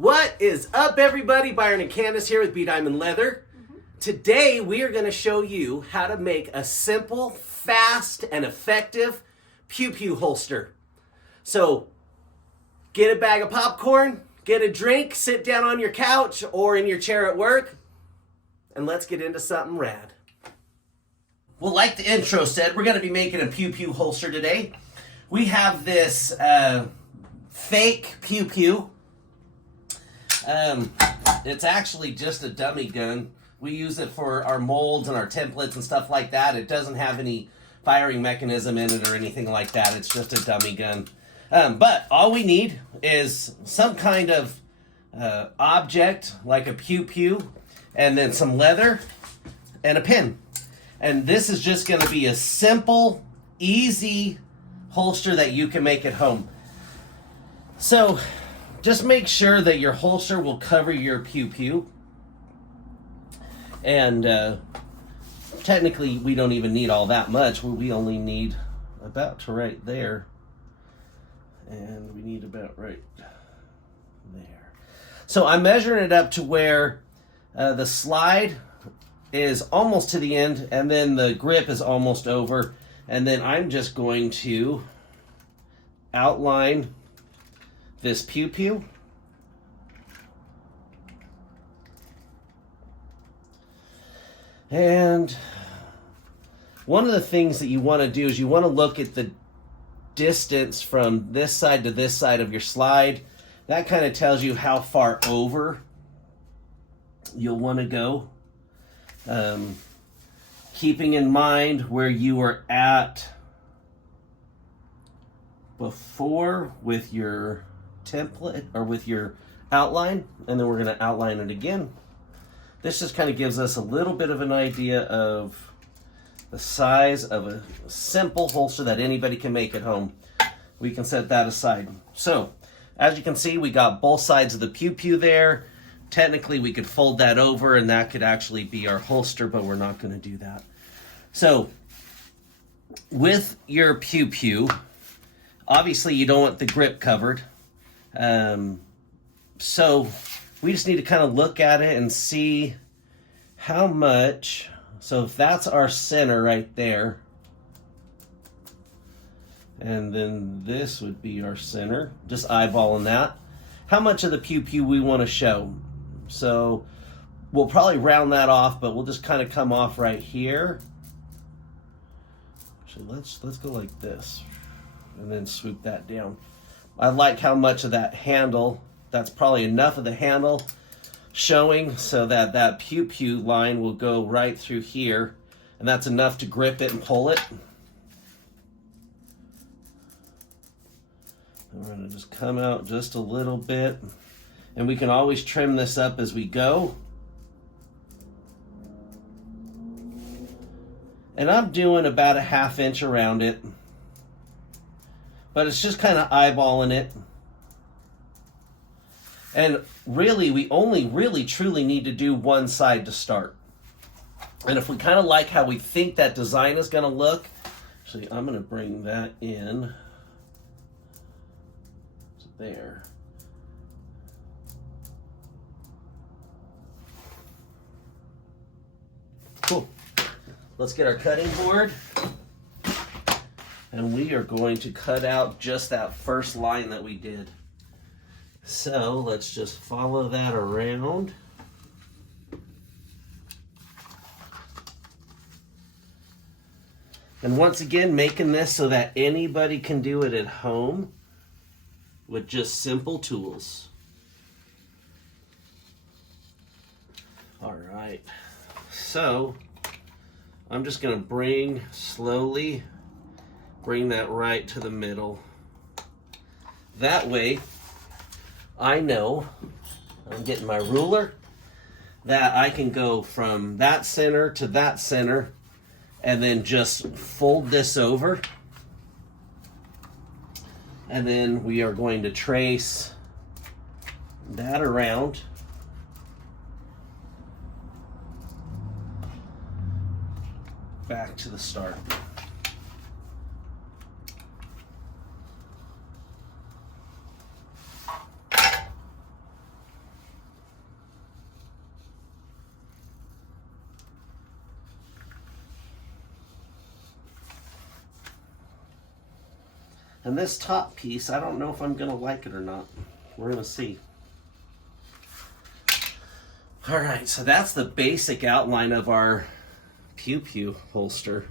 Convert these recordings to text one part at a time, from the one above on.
What is up, everybody? Byron and Candace here with 𝐵𝐷iamondleather. Today we are going to show you how to make a simple, fast, and effective pew pew holster. So get a bag of popcorn, get a drink, sit down on your couch or in your chair at work, and let's get into something rad. Well, like the intro said, we're going to be making a pew pew holster today. We have this fake pew pew. It's actually just a dummy gun. We use it for our molds and our templates and stuff like that. It doesn't have any firing mechanism in it or anything like that. It's just a dummy gun. But all we need is some kind of object like a pew pew, and then some leather and a pin. And this is just going to be a simple, easy holster that you can make at home. So just make sure that your holster will cover your pew pew. And technically we don't even need all that much. We only need about to right there. And we need about right there. So I'm measuring it up to where the slide is almost to the end, and then the grip is almost over. And then I'm just going to outline this pew pew. And one of the things that you want to do is you want to look at the distance from this side to this side of your slide. That kind of tells you how far over you'll want to go. Keeping in mind where you were at before with your template or with your outline, and then we're going to outline it again. This just kind of gives us a little bit of an idea of the size of a simple holster that anybody can make at home. We can set that aside. So as you can see, we got both sides of the pew pew there. Technically we could fold that over and that could actually be our holster, but we're not going to do that. So with your pew pew, obviously you don't want the grip covered. So we just need to kind of look at it and see how much. So if that's our center right there, and then this would be our center, just eyeballing that, how much of the pew pew we want to show. So we'll probably round that off, but we'll just kind of come off right here. So let's go like this and then swoop that down. I like how much of that handle, that's probably enough of the handle showing so that that pew pew line will go right through here, and that's enough to grip it and pull it. And we're going to just come out just a little bit, and we can always trim this up as we go. And I'm doing about a 1/2 inch around it, but it's just kind of eyeballing it. And really, we only really truly need to do one side to start. And if we kind of like how we think that design is going to look, actually, I'm going to bring that in there. Cool. Let's get our cutting board. And we are going to cut out just that first line that we did. So let's just follow that around. And once again, making this so that anybody can do it at home with just simple tools. All right. So I'm just going to slowly bring that right to the middle. That way, I know, I'm getting my ruler, that I can go from that center to that center and then just fold this over. And then we are going to trace that around. Back to the start. And this top piece, I don't know if I'm gonna like it or not. We're gonna see. All right, so that's the basic outline of our 𝐂𝐤𝐄 holster.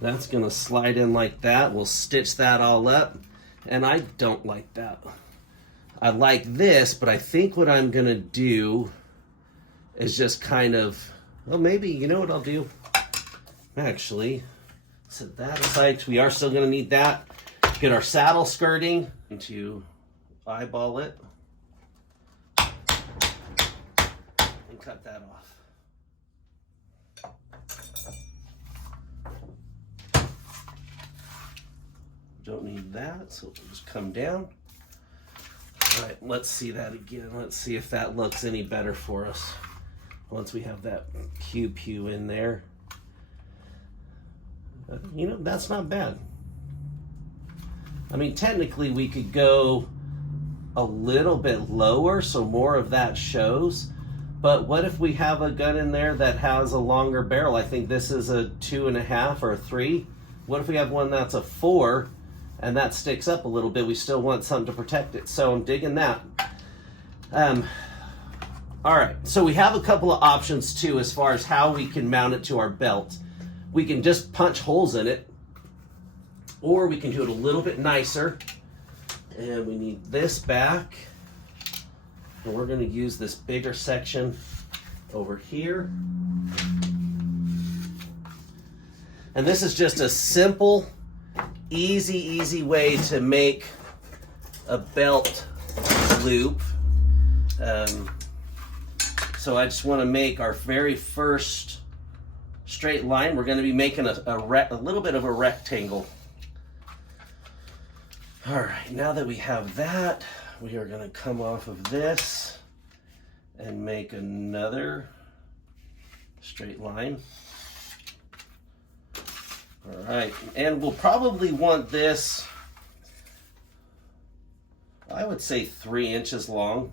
That's gonna slide in like that. We'll stitch that all up. And I don't like that. I like this, but I think what I'm gonna do is just kind of, well, maybe, you know what I'll do? Actually, set that aside, because we are still gonna need that. Get our saddle skirting and to eyeball it and cut that off. Don't need that, so it'll just come down. All right, let's see that again. Let's see if that looks any better for us once we have that 𝐂𝐤𝐄 in there. You know, that's not bad. I mean, technically we could go a little bit lower so more of that shows, but what if we have a gun in there that has a longer barrel? I think this is a 2.5 or a 3. What if we have one that's a 4 and that sticks up a little bit? We still want something to protect it, so I'm digging that. All right, so we have a couple of options too as far as how we can mount it to our belt. We can just punch holes in it, or we can do it a little bit nicer. And we need this back, and we're going to use this bigger section over here. And this is just a simple, easy way to make a belt loop. So I just want to make our very first straight line. We're going to be making a little bit of a rectangle. All right, now that we have that, we are going to come off of this and make another straight line. All right, and we'll probably want this, I would say 3 inches long.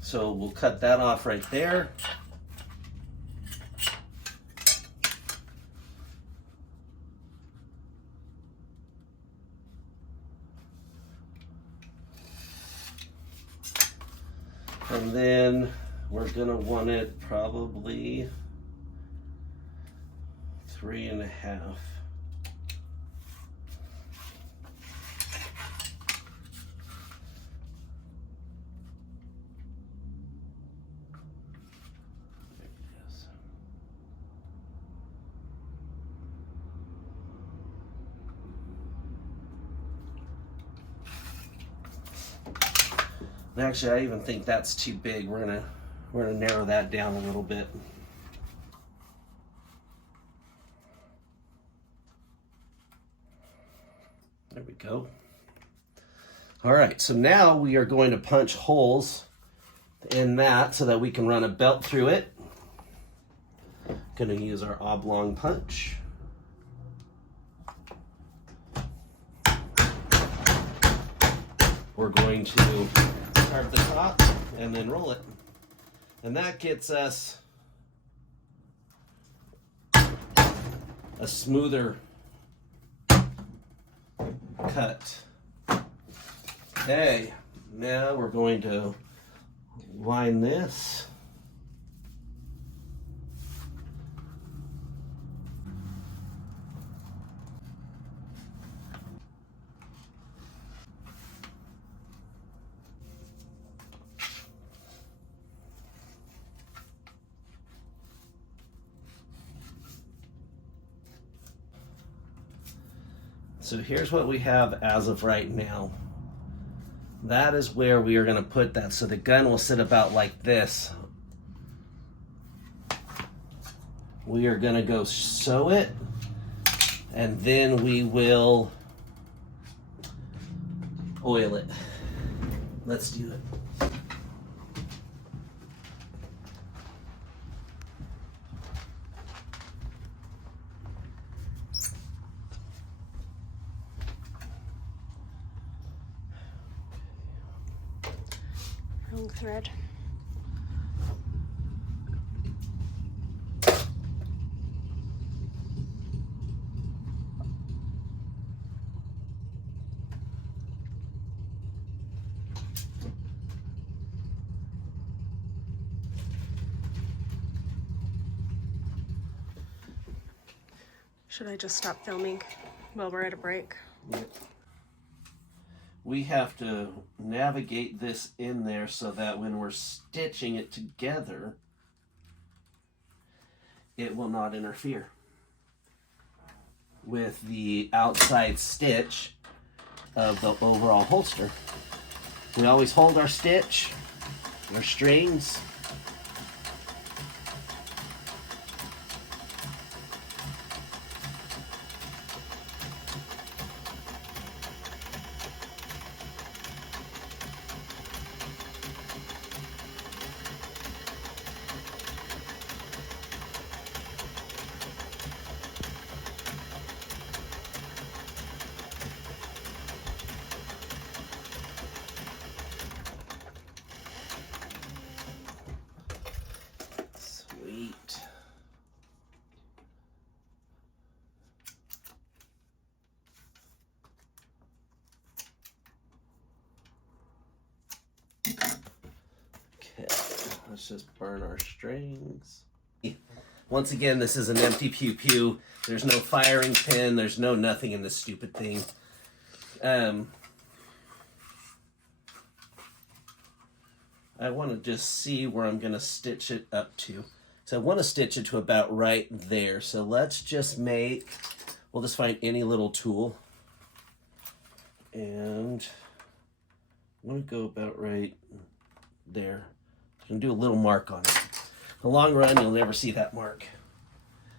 So we'll cut that off right there. And then we're gonna want it probably 3.5. Actually, I even think that's too big. We're gonna narrow that down a little bit. There we go. All right, so now we are going to punch holes in that so that we can run a belt through it. Gonna use our oblong punch. We're going to carve the top and then roll it. And that gets us a smoother cut. Okay, now we're going to line this. So here's what we have as of right now. That is where we are going to put that. So the gun will sit about like this. We are going to go sew it, and then we will oil it. Let's do it. Wrong thread. Should I just stop filming while we're at a break? Yep. We have to navigate this in there so that when we're stitching it together, it will not interfere with the outside stitch of the overall holster. We always hold our stitch, our strings. Sweet. Okay, let's just burn our strings. Once again, this is an empty pew pew. There's no firing pin. There's no nothing in this stupid thing. I want to just see where I'm going to stitch it up to. So I want to stitch it to about right there. So let's just we'll just find any little tool. And I want to go about right there. I'm going to do a little mark on it. In the long run, you'll never see that mark.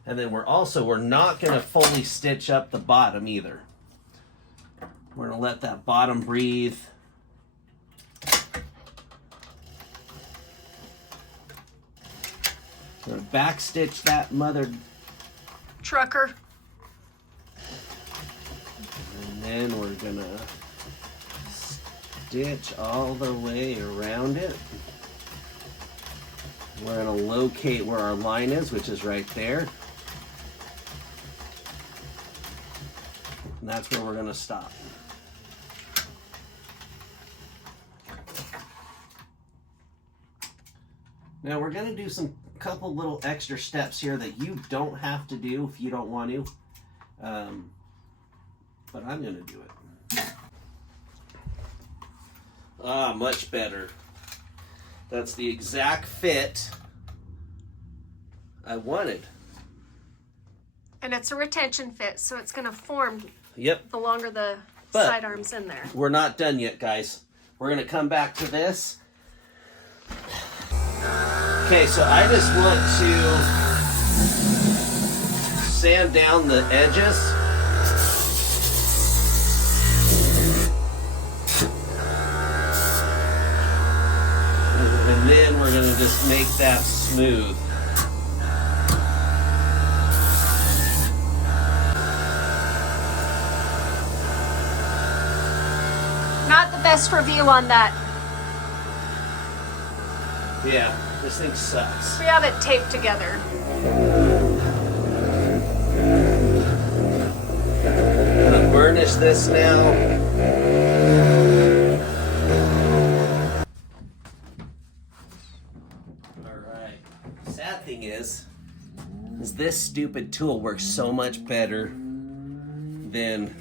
And then we're not going to fully stitch up the bottom either. We're going to let that bottom breathe. We're going to back stitch that mother trucker. And then we're going to stitch all the way around it. We're going to locate where our line is, which is right there. And that's where we're going to stop. Now we're going to do couple little extra steps here that you don't have to do if you don't want to. But I'm going to do it. Ah, much better. That's the exact fit I wanted. And it's a retention fit, so it's going to form Yep. the longer the sidearm's in there. We're not done yet, guys. We're going to come back to this. Okay, so I just want to sand down the edges. And then we're going to just make that smooth. Not the best review on that. Yeah, this thing sucks. We have it taped together. I'm gonna burnish this now. Alright. Sad thing is this stupid tool works so much better than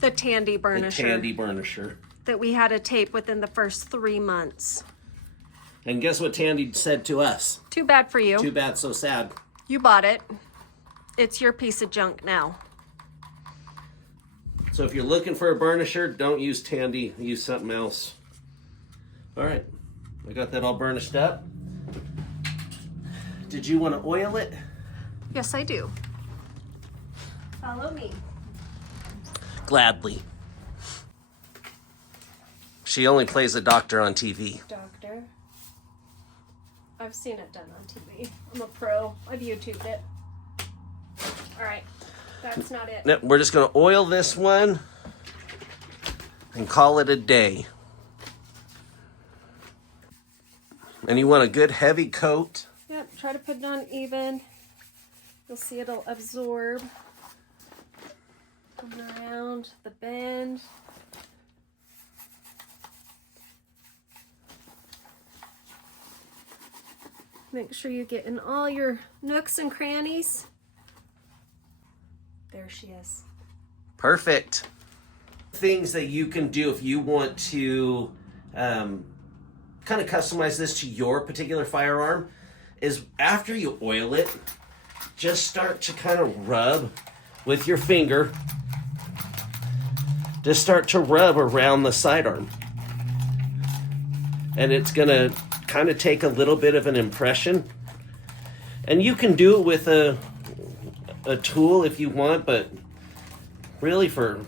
The Tandy burnisher. the Tandy burnisher. That we had to tape within the first 3 months. And guess what Tandy said to us? Too bad for you. Too bad, so sad. You bought it. It's your piece of junk now. So if you're looking for a burnisher, don't use Tandy, use something else. Alright, I got that all burnished up. Did you want to oil it? Yes, I do. Follow me. Gladly. She only plays a doctor on TV. Doctor. I've seen it done on TV. I'm a pro. I've YouTubed it. Alright. That's not it. No, we're just going to oil this one and call it a day. And you want a good heavy coat. Yep, try to put it on even. You'll see it'll absorb. Come around the bend. Make sure you get in all your nooks and crannies. There she is. Perfect. Things that you can do if you want to kind of customize this to your particular firearm is after you oil it, just start to kind of rub with your finger. Just start to rub around the sidearm. And it's going to kind of take a little bit of an impression. And you can do it with a tool if you want, but really for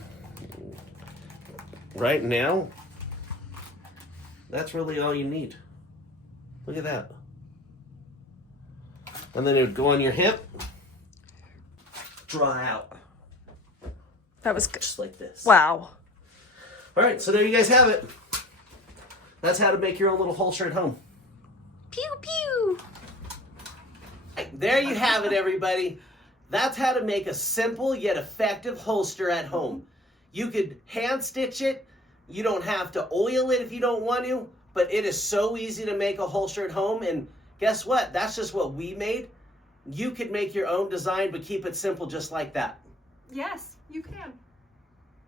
right now, that's really all you need. Look at that. And then it would go on your hip, draw out. That was good. Just like this. Wow. All right, so there you guys have it. That's how to make your own little holster at home. Pew, pew. There you have it, everybody. That's how to make a simple yet effective holster at home. You could hand stitch it. You don't have to oil it if you don't want to, but it is so easy to make a holster at home. And guess what? That's just what we made. You could make your own design, but keep it simple just like that. Yes, you can.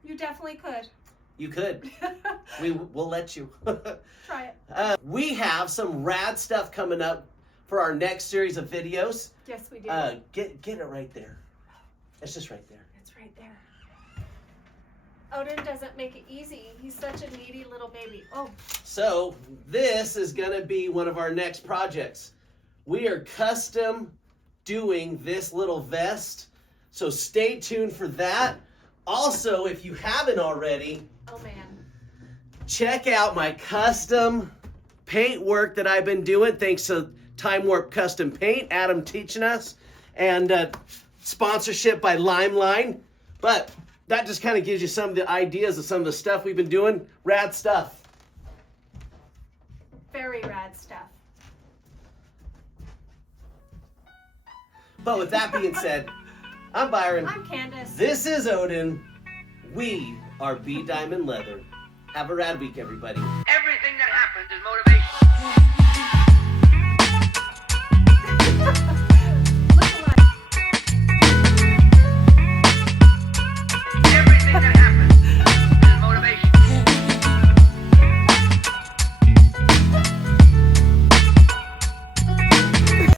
You definitely could. You could. We'll let you. Try it. We have some rad stuff coming up for our next series of videos. Yes, we do. Get it right there. It's just right there. It's right there. Odin doesn't make it easy. He's such a needy little baby. Oh. So this is going to be one of our next projects. We are custom doing this little vest. So stay tuned for that. Also, if you haven't already, Oh man. check out my custom paint work that I've been doing thanks to Time Warp Custom Paint, Adam teaching us, and sponsorship by Limeline. But that just kind of gives you some of the ideas of some of the stuff we've been doing. Rad stuff. Very rad stuff. But with that being said, I'm Byron. I'm Candace. This is Odin. We are B Diamond Leather. Have a rad week, everybody. Everything that happens is motivated.